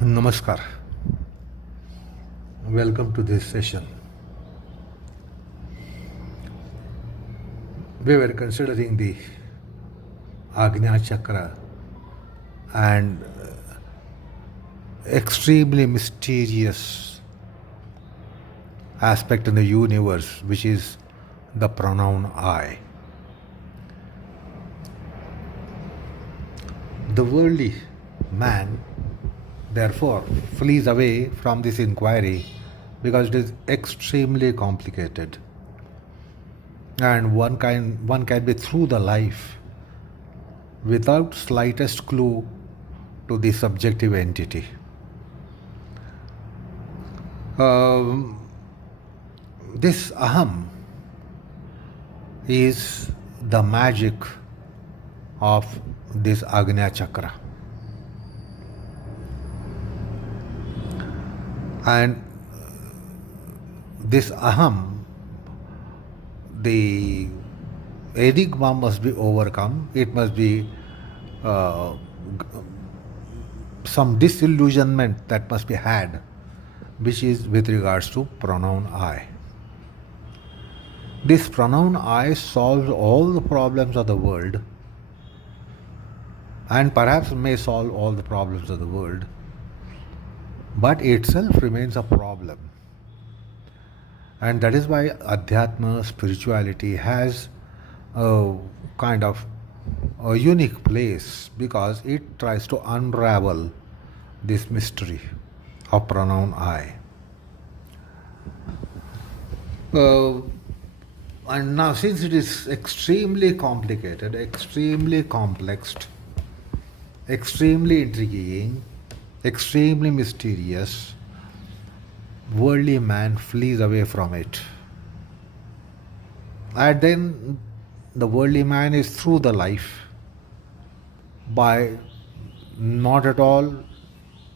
Namaskar. Welcome to this session. We were considering the Ajneya Chakra and extremely mysterious aspect in the universe, which is the pronoun I. The worldly man, therefore, flees away from this inquiry because it is extremely complicated. And one can be through the life without slightest clue to the subjective entity. This Aham is the magic of this Ajneya Chakra. And this Aham, the enigma must be overcome. It must be some disillusionment that must be had, which is with regards to pronoun I. This pronoun I solves all the problems of the world, and perhaps may solve all the problems of the world, but itself remains a problem. And that is why Adhyatma, spirituality, has a kind of a unique place, because it tries to unravel this mystery of pronoun I. And now, since it is extremely complicated, extremely complex, extremely intriguing, extremely mysterious, worldly man flees away from it. And then the worldly man is through the life by not at all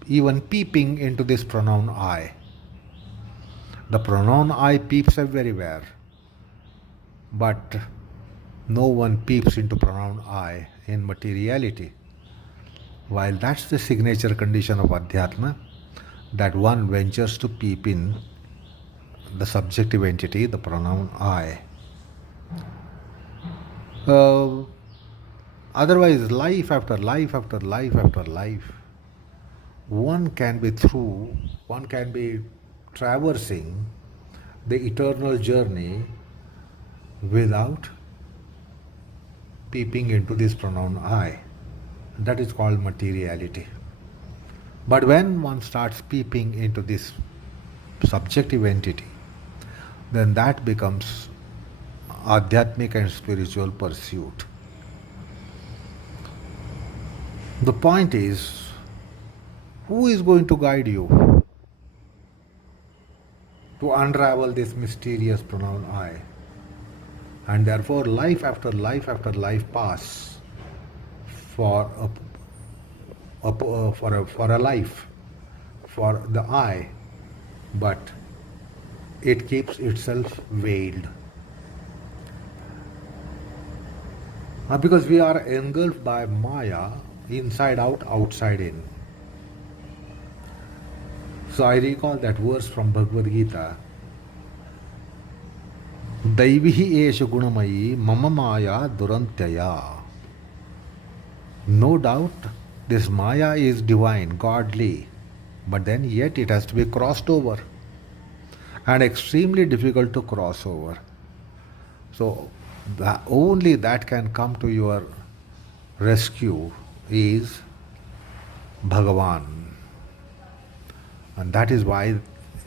even peeping into this pronoun I. The pronoun I peeps everywhere, but no one peeps into pronoun I in materiality. While that's the signature condition of Adhyatma, that one ventures to peep in the subjective entity, the pronoun I. Otherwise, life after life after life after life, one can be traversing the eternal journey without peeping into this pronoun I. That is called materiality. But when one starts peeping into this subjective entity, then that becomes Adhyatmic and spiritual pursuit. The point is, who is going to guide you to unravel this mysterious pronoun I? And therefore, life after life after life pass for a life, for the I, but it keeps itself veiled. Because we are engulfed by Maya, inside out, outside in. So I recall that verse from Bhagavad Gita, Daivihi esha gunamayi mama maya durantyaya. No doubt this Maya is divine, godly, but then yet it has to be crossed over, and extremely difficult to cross over. So only that can come to your rescue is Bhagwan. And that is why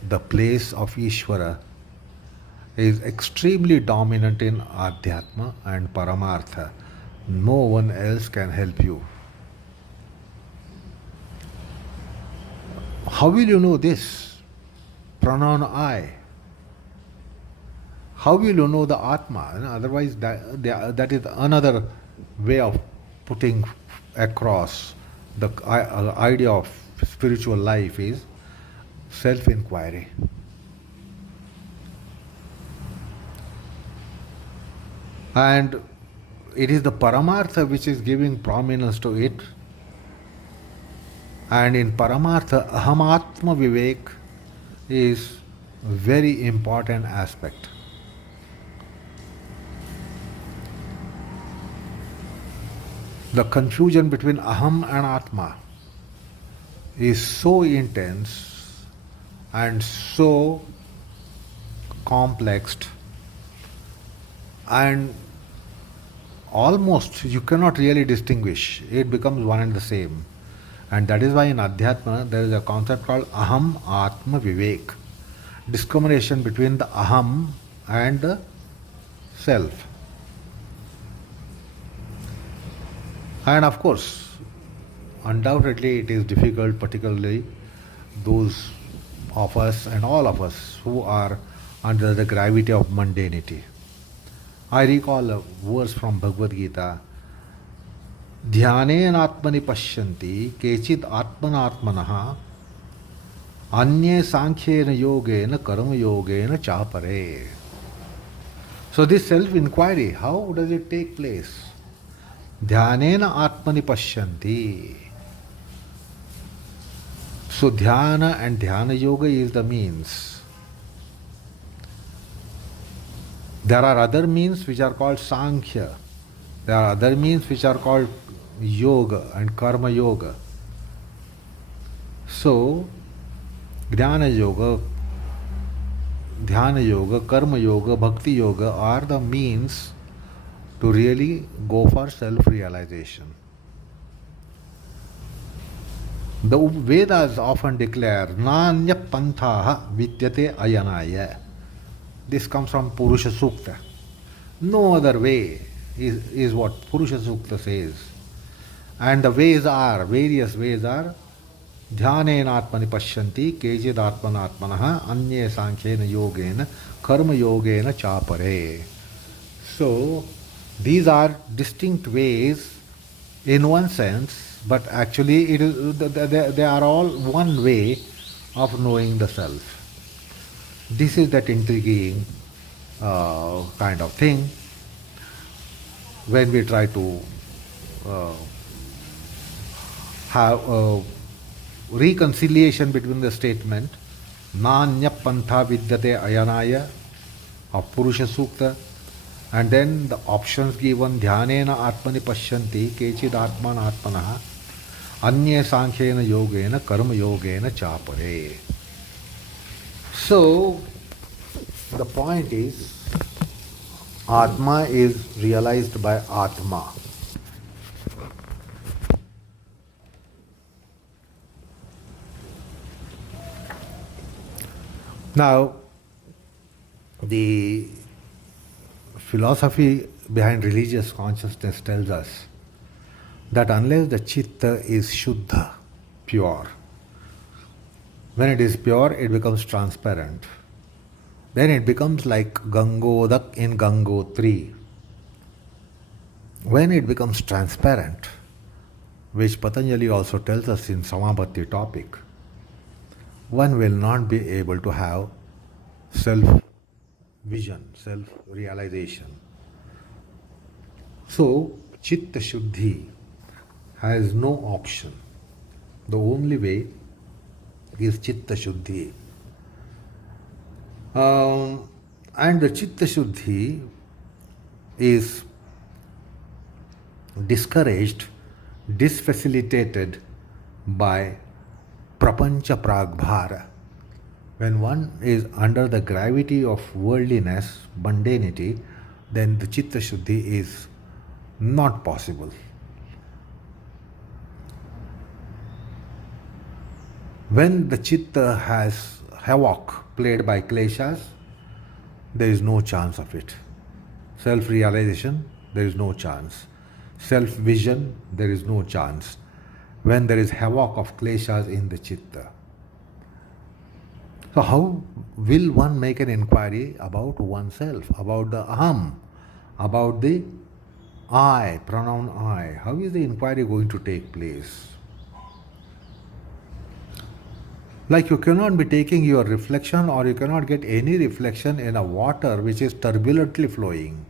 the place of Ishvara is extremely dominant in Adhyatma and Parmartha. No one else can help you. How will you know this? Pronoun I. How will you know the Atma? Otherwise, that is another way of putting across the idea of spiritual life is self-inquiry. And it is the Paramartha which is giving prominence to it, And in Parmartha, Aham-Atma Viveka is a very important aspect. The confusion between Aham and Atma is so intense and so complex, and almost you cannot really distinguish. It becomes one and the same. And that is why in Adhyatma there is a concept called Aham-Atma Viveka, discrimination between the Aham and the self. And of course, undoubtedly it is difficult, particularly those of us and all of us who are under the gravity of mundanity. I recall a verse from Bhagavad Gita, Dhyanen Atmani Pashyanti Kechit Atmanatmanaha Anye Sankhyena Yogena Karma Yogena Chapare. So this self-inquiry, how does it take place? Dhyanena Atmani Pashyanti. So Dhyana and Dhyana Yoga is the means. There are other means which are called Sankhya. There are other means which are called Yoga and Karma Yoga. So Dhyana Yoga, Karma Yoga, Bhakti Yoga are the means to really go for self-realization. The Vedas often declare Nanya Panthaha Vidyate Ayanaya. This comes from Purusha Sukta. No other way is what Purusha Sukta says. And the ways are, various ways are Dhyanena Atmani Pashyanti Kechid Atmanatmanaha Anye Sankhena Yogena Karma Yogena Chapare. So these are distinct ways in one sense, but actually they are all one way of knowing the self. This is that intriguing kind of thing when we try to have a reconciliation between the statement Nanya Pantha Vidyate Ayanaya of Purusha Sukta and then the options given Dhyanena Atmani Pashyanti Kechid Atman Atmanaha Anye Sankhena Yogena Karma Yogena Chapare. So the point is Atma is realized by Atma. Now, the philosophy behind religious consciousness tells us that unless the Chitta is Shuddha, pure, when it is pure, it becomes transparent. Then it becomes like Gangodak in Gangotri. When it becomes transparent, which Patanjali also tells us in Samabhati topic, one will not be able to have self-vision, self-realization. So, Chitta Shuddhi has no option. The only way is Chitta Shuddhi. And the Chitta Shuddhi is discouraged, disfacilitated by Prapancha Pragbhara. When one is under the gravity of worldliness, mundanity, then the Chitta Shuddhi is not possible. When the Chitta has havoc played by kleshas, there is no chance of it. Self-realization, there is no chance. Self-vision, there is no chance. When there is havoc of kleshas in the Chitta. So how will one make an inquiry about oneself, about the Aham, about the I, pronoun I? How is the inquiry going to take place? Like you cannot be taking your reflection, or you cannot get any reflection in a water which is turbulently flowing,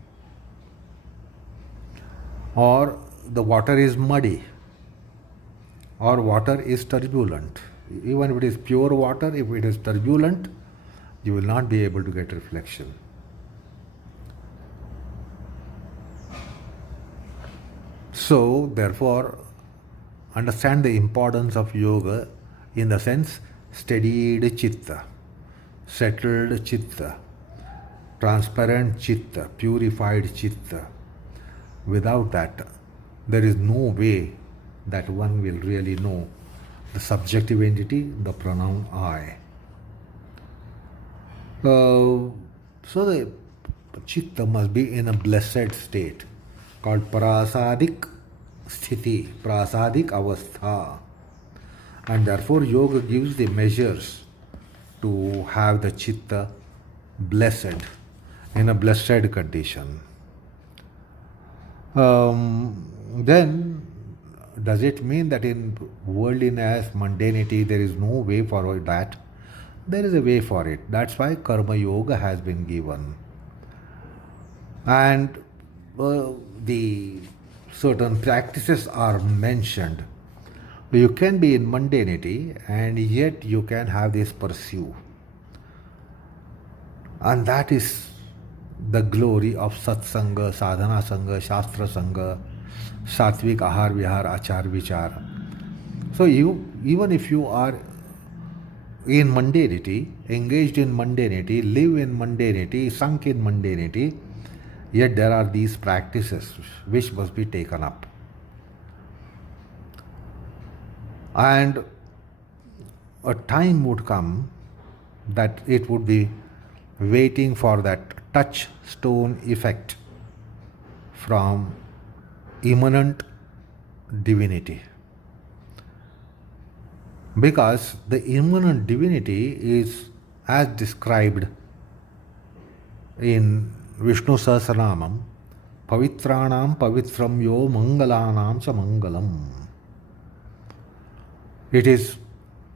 or the water is muddy. or water is turbulent. Even if it is pure water, if it is turbulent, you will not be able to get reflection. So, therefore, understand the importance of yoga in the sense steadied chitta, settled chitta, transparent chitta, purified chitta. Without that, there is no way that one will really know the subjective entity, the pronoun I. So the chitta must be in a blessed state called prasadik sthiti, prasadik avastha. And therefore yoga gives the measures to have the chitta blessed, in a blessed condition. Then does it mean that in worldliness, mundanity, there is no way for that? There is a way for it. That's why karma yoga has been given. And the certain practices are mentioned. You can be in mundanity and yet you can have this pursue. And that is the glory of satsanga, sadhana sanga, shastra sanga, satvik, Aahaara Vihaara, Aachara Vichaara. So even if you are in mundanity, engaged in mundanity, live in mundanity, sunk in mundanity, yet there are these practices which must be taken up. And a time would come that it would be waiting for that touchstone effect from immanent divinity. Because the immanent divinity is as described in Vishnu Sahasranamam, Pavitranam Pavitram Yo Mangalanam Cha Mangalam. It is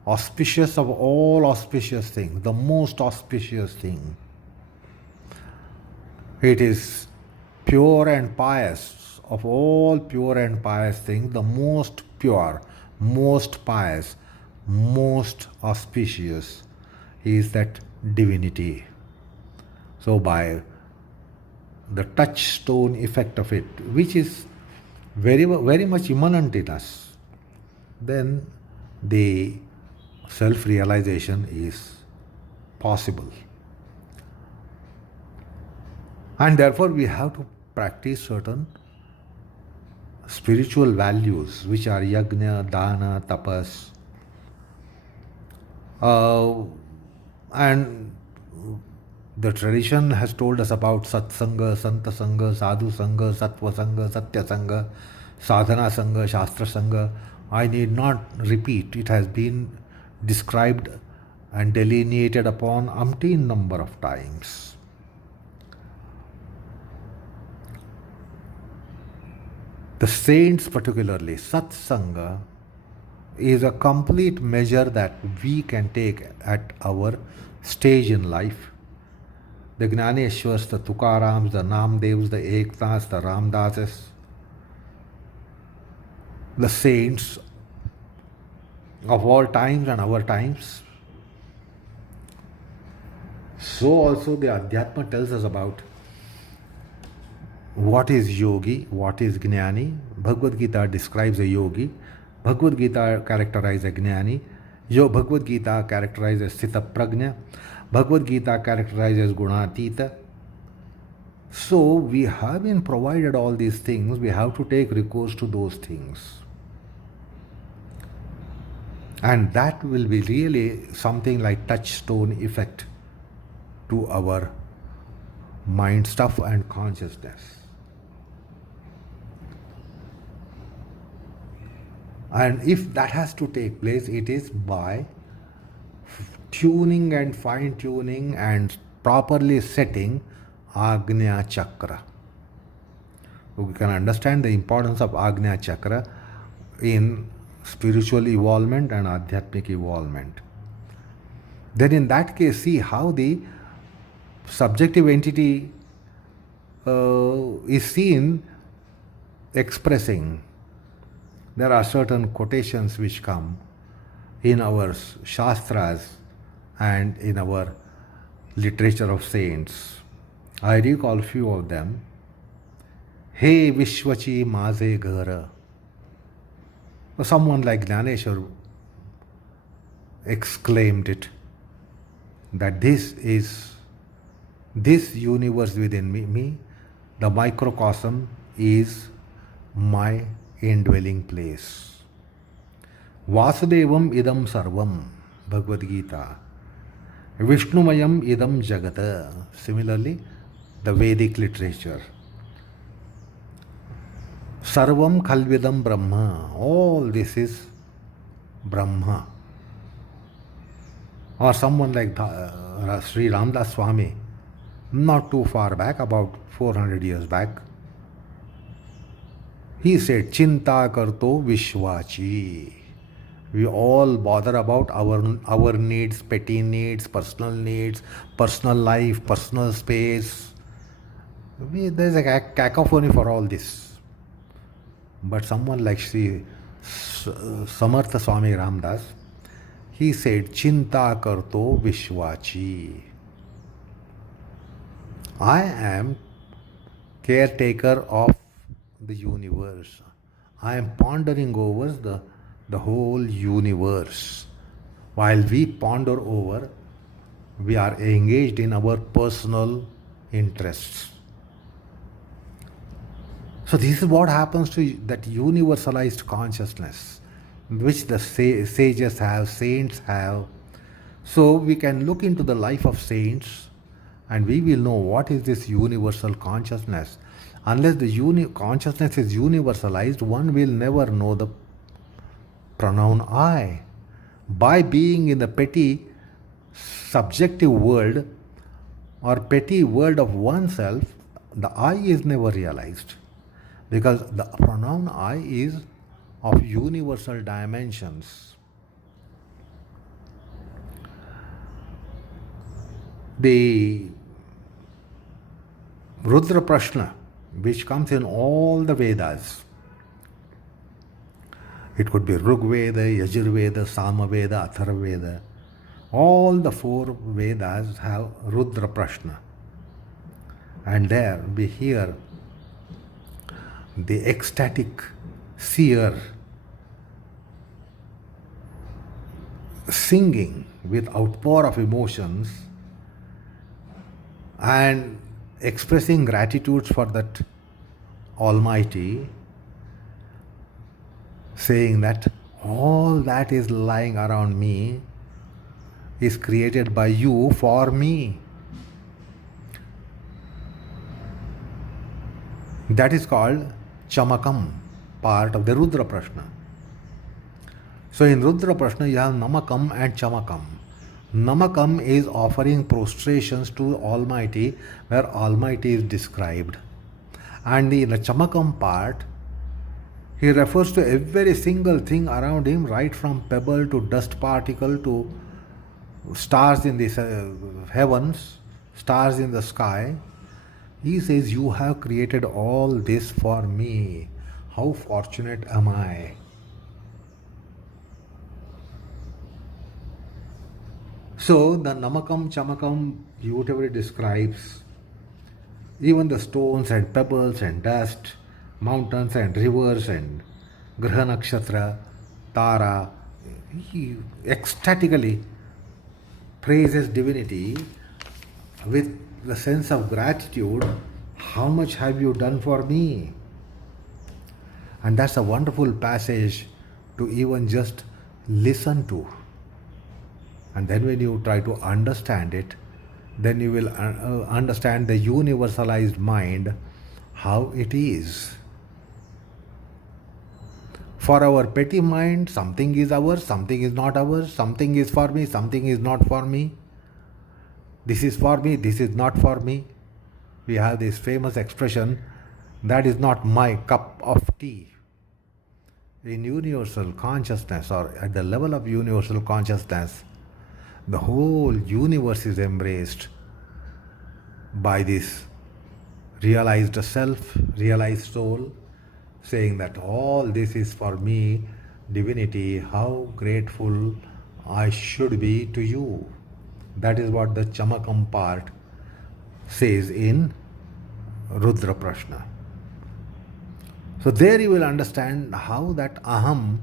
auspicious of all auspicious things, the most auspicious thing. It is pure and pious of all pure and pious things, the most pure, most pious, most auspicious is that divinity. So by the touchstone effect of it, which is very, very much immanent in us, then the self-realization is possible. And therefore we have to practice certain spiritual values which are yajna, dana, tapas. And the tradition has told us about satsanga, santa sanga, sadhu sanga, sattva sanga, satya sanga, sadhana sanga, shastra sanga. I need not repeat. It has been described and delineated upon umpteen number of times. The saints particularly, satsanga, is a complete measure that we can take at our stage in life. The Gnaneshwars, the Tukarams, the Namdevs, the Eknaths, the Ramdases, the saints of all times and our times. So also the Adhyatma tells us about what is yogi, what is gnani. Bhagavad Gita describes a yogi. Bhagavad Gita characterizes a gnani. Bhagavad Gita characterizes sthita prajna. Bhagavad Gita characterizes gunatita. So we have been provided all these things. We have to take recourse to those things. And that will be really something like touchstone effect to our mind stuff and consciousness. And if that has to take place, it is by tuning and fine-tuning and properly setting Ajneya Chakra. So we can understand the importance of Ajneya Chakra in spiritual evolvement and Adhyatmic evolvement. Then in that case, see how the subjective entity is seen expressing There are certain quotations which come in our shastras and in our literature of saints. I recall few of them. Hey Vishwachi Maze Ghara. Someone like Dhaneshwar exclaimed it, that this universe within me, the microcosm, is my indwelling place. Vasudevam idam sarvam, Bhagavad Gita. Vishnumayam idam jagata. Similarly, the Vedic literature. Sarvam khalvidam Brahma. All this is Brahma. Or someone like Sri Ramdas Swami, not too far back, about 400 years back, he said, Chinta karto Vishwachi. We all bother about our needs, petty needs, personal life, personal space. There's a cacophony for all this. But someone like Sri Samartha Swami Ramdas, he said, Chinta karto Vishwachi. I am caretaker of the universe. I am pondering over the whole universe. While we ponder over, we are engaged in our personal interests. So this is what happens to that universalized consciousness, which the sages have, saints have. So we can look into the life of saints and we will know what is this universal consciousness. Unless the consciousness is universalized, one will never know the pronoun I. By being in the petty subjective world or petty world of oneself, the I is never realized, because the pronoun I is of universal dimensions. The Rudra Prashna, which comes in all the Vedas, it could be Rig Veda, Yajur Veda, Sama Veda, Athara Veda. All the four Vedas have Rudra Prashna. And there we hear the ecstatic seer singing with outpour of emotions and expressing gratitude for that Almighty, saying that all that is lying around me is created by you for me. That is called Chamakam, part of the Rudra Prashna. So in Rudra Prashna you have Namakam and Chamakam. Namakam is offering prostrations to Almighty, where Almighty is described. And in the Chamakam part, he refers to every single thing around him, right from pebble to dust particle to stars in the heavens, stars in the sky. He says, you have created all this for me. How fortunate am I? So the Namakam, Chamakam beautifully describes even the stones and pebbles and dust, mountains and rivers and Graha Nakshatra, Tara. He ecstatically praises divinity with the sense of gratitude. How much have you done for me? And that's a wonderful passage to even just listen to. And then when you try to understand it, then you will understand the universalized mind, how it is. For our petty mind, something is ours, something is not ours, something is for me, something is not for me. This is for me, this is not for me. We have this famous expression, that is not my cup of tea. In universal consciousness, or at the level of universal consciousness, the whole universe is embraced by this realized self, realized soul, saying that all this is for me, divinity, how grateful I should be to you. That is what the Chamakam part says in Rudra Prashna. So there you will understand how that Aham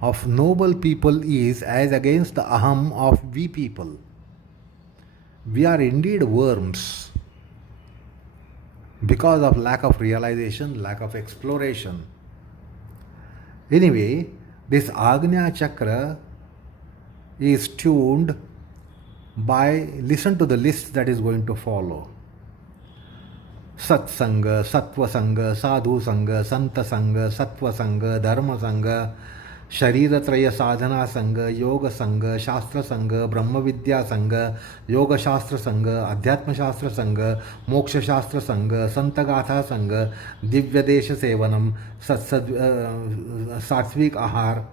of noble people is as against the Aham of we people. We are indeed worms because of lack of realization, lack of exploration. Anyway, this Ajneya Chakra is tuned by, listen to the list that is going to follow. Satsanga, Sattva Sangha, Sadhu Sangha, Santa Sangha, Sattva Sangha, Dharma Sangha, Shariratraya Sadhana Sangha, Yoga Sangha, Shastra Sangha, Brahma Vidya Sangha, Yoga Shastra Sangha, Adhyatma Shastra Sangha, Moksha Shastra Sangha, Santagatha Sangha, Divya Desha Sevanam, Satvik Ahar,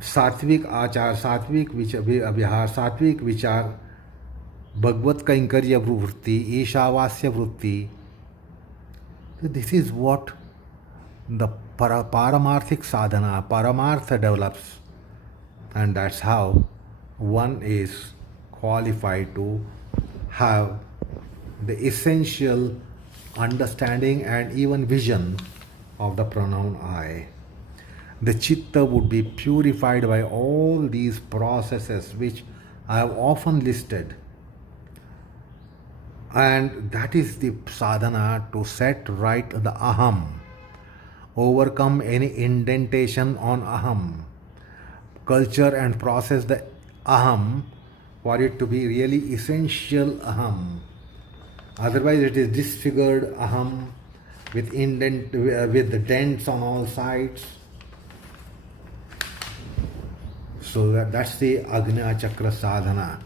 Satvik Aachar, Satvik Vihaar, Satvik Vichar, Bhagvat Kainkarya Vritti, Ishavasya Vritti. This is what the Paramarthik sadhana, Paramartha develops, and that's how one is qualified to have the essential understanding and even vision of the pronoun I. The chitta would be purified by all these processes which I have often listed. And that is the sadhana to set right the aham, overcome any indentation on aham, culture and process the aham for it to be really essential aham. Otherwise it is disfigured aham with with the dents on all sides. So that's the Ajneya Chakra sadhana,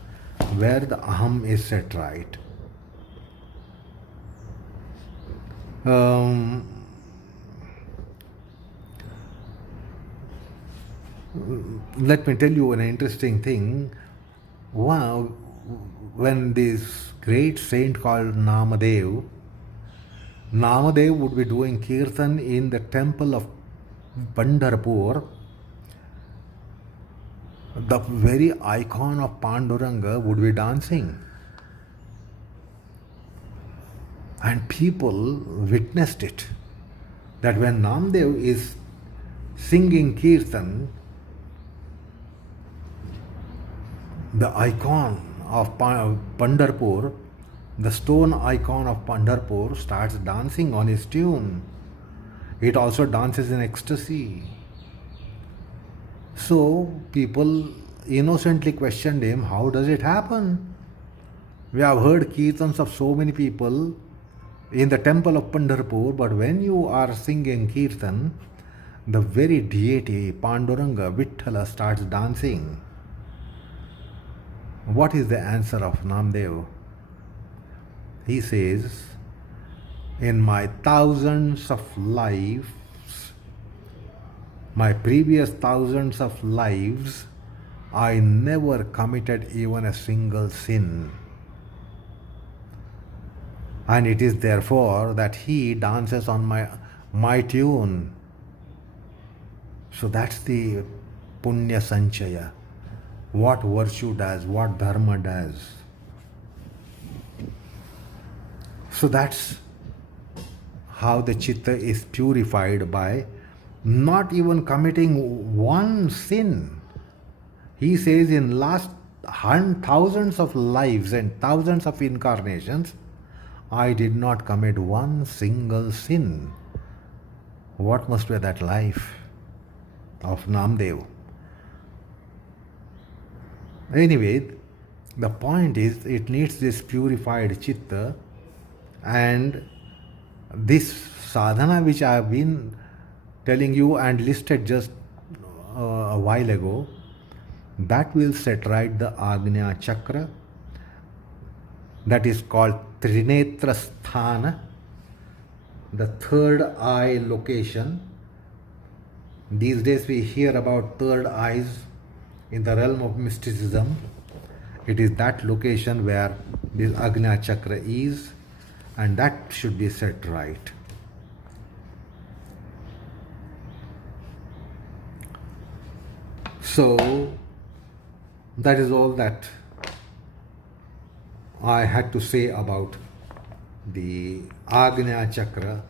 where the aham is set right. Let me tell you an interesting thing. Wow, when this great saint called Namadev would be doing kirtan in the temple of Pandharpur, the very icon of Panduranga would be dancing. And people witnessed it. That when Namdev is singing kirtan, the icon of Pandharpur, the stone icon of Pandharpur, starts dancing on his tune. It also dances in ecstasy. So people innocently questioned him, how does it happen? We have heard kirtans of so many people in the temple of Pandharpur, but when you are singing kirtan, the very deity Panduranga, Vithala, starts dancing. What is the answer of Namdev? He says, in my thousands of lives, my previous thousands of lives, I never committed even a single sin. And it is therefore that he dances on my tune. So that's the Punya Sanchaya. What virtue does, what dharma does. So that's how the chitta is purified, by not even committing one sin. He says in last thousands of lives and thousands of incarnations, I did not commit one single sin. What must be that life of Namdev? Anyway, the point is, it needs this purified chitta, and this sadhana which I have been telling you and listed just a while ago, that will set right the Ajneya Chakra, that is called Trinetra Sthana, the third eye location. These days we hear about third eyes in the realm of mysticism. It is that location where this Ajneya Chakra is, and that should be set right. So that is all that I had to say about the Ajneya Chakra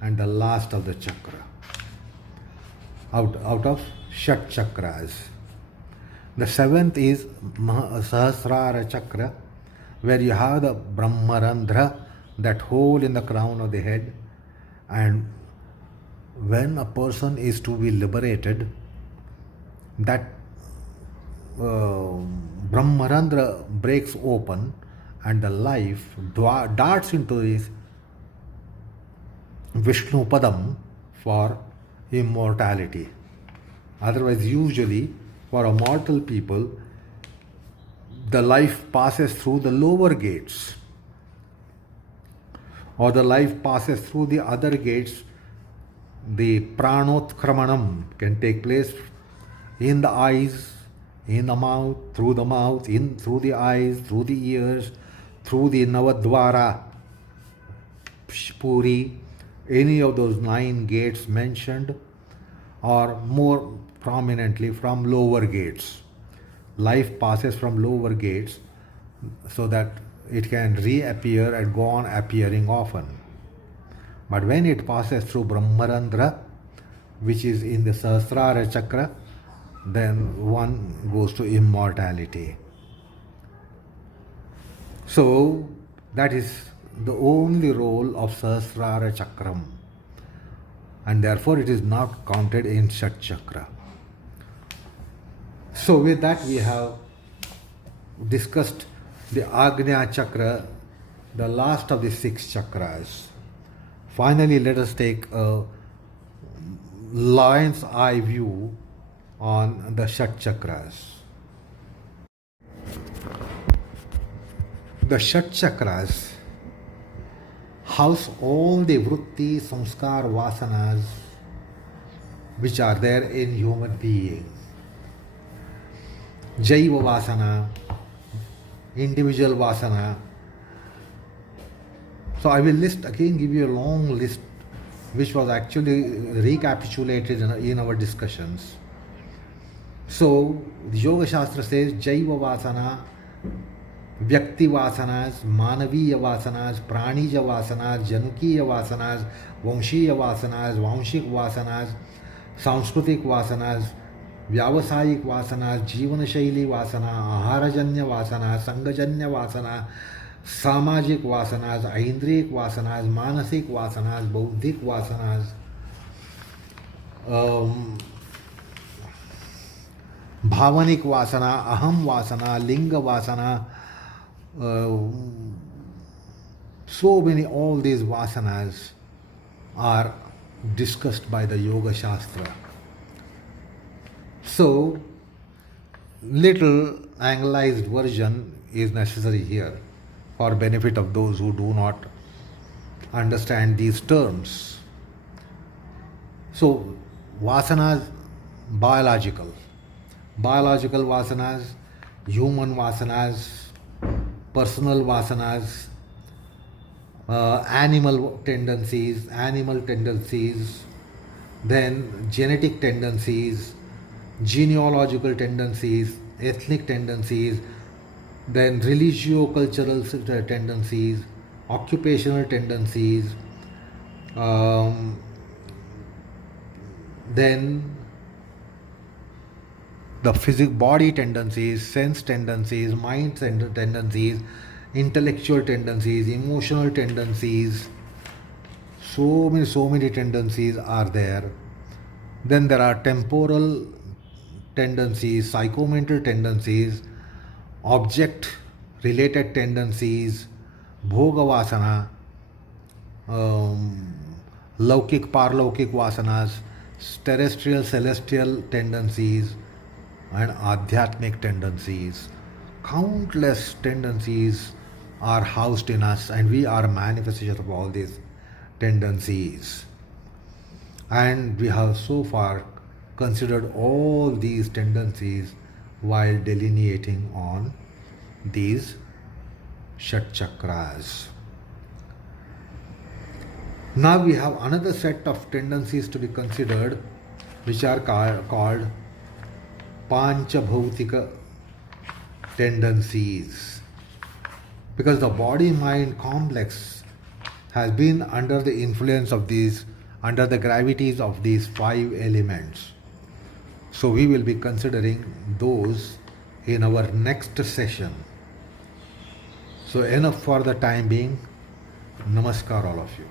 and the last of the chakra out of Shat Chakras. The seventh is Sahasrara Chakra, where you have the Brahmarandhra, that hole in the crown of the head. And when a person is to be liberated, that Brahmarandhra breaks open and the life darts into his Vishnu Padam for immortality. Otherwise, usually for a mortal people, the life passes through the lower gates, or the life passes through the other gates. The pranotkramanam can take place in the eyes, in the mouth, through through the eyes, through the ears, through the Navadvara, Puri, any of those 9 gates mentioned, or more prominently from lower gates. Life passes from lower gates so that it can reappear and go on appearing often. But when it passes through Brahmarandhra, which is in the Sahasrara Chakra, then one goes to immortality. So that is the only role of Sahasrara Chakram, and therefore it is not counted in Shat Chakra. So with that we have discussed the Ajneya Chakra, the last of the 6 chakras. Finally, let us take a lion's eye view on the Shat Chakras. The Shat Chakras house all the vritti, samskar, vasanas which are there in human beings. Jaiva vasana, individual vasana. So I will give you a long list which was actually recapitulated in our discussions. So the Yoga Shastra says Jaiva vasana, Vyakti vasanas, Manaviya vasanas, Pranija vasanas, Janukiya vasanas, Vamshiya vasanas, Vamshik vasanas, Sanskritik vasanas, Vyavasayik vasanas, Jivana Shaili vasana, Aharajanya vasana, Sangajanya vasana, Samajik vasanas, Aindriyik vasanas, Manasik vasanas, Bauddhik vasanas, Bhavanik vasana, Aham vasana, Linga vasana, so many, all these vasanas are discussed by the Yoga Shastra. So, little anglized version is necessary here for benefit of those who do not understand these terms. So, vasanas, biological vasanas, human vasanas, personal vasanas, animal tendencies, then genetic tendencies, genealogical tendencies, ethnic tendencies, then religio-cultural tendencies, occupational tendencies, then the body tendencies, sense tendencies, mind tendencies, intellectual tendencies, emotional tendencies. So many tendencies are there. Then there are temporal tendencies, psychomental tendencies, object related tendencies, bhoga vasana, laukik, parlaukik vasanas, terrestrial, celestial tendencies, and adhyatmic tendencies. Countless tendencies are housed in us, and we are a manifestation of all these tendencies. And we have so far considered all these tendencies while delineating on these Shat Chakras. Now we have another set of tendencies to be considered, which are called Panchabhautika tendencies. Because the body mind complex has been under the influence of these, under the gravities of these five elements. So we will be considering those in our next session. So enough for the time being. Namaskar all of you.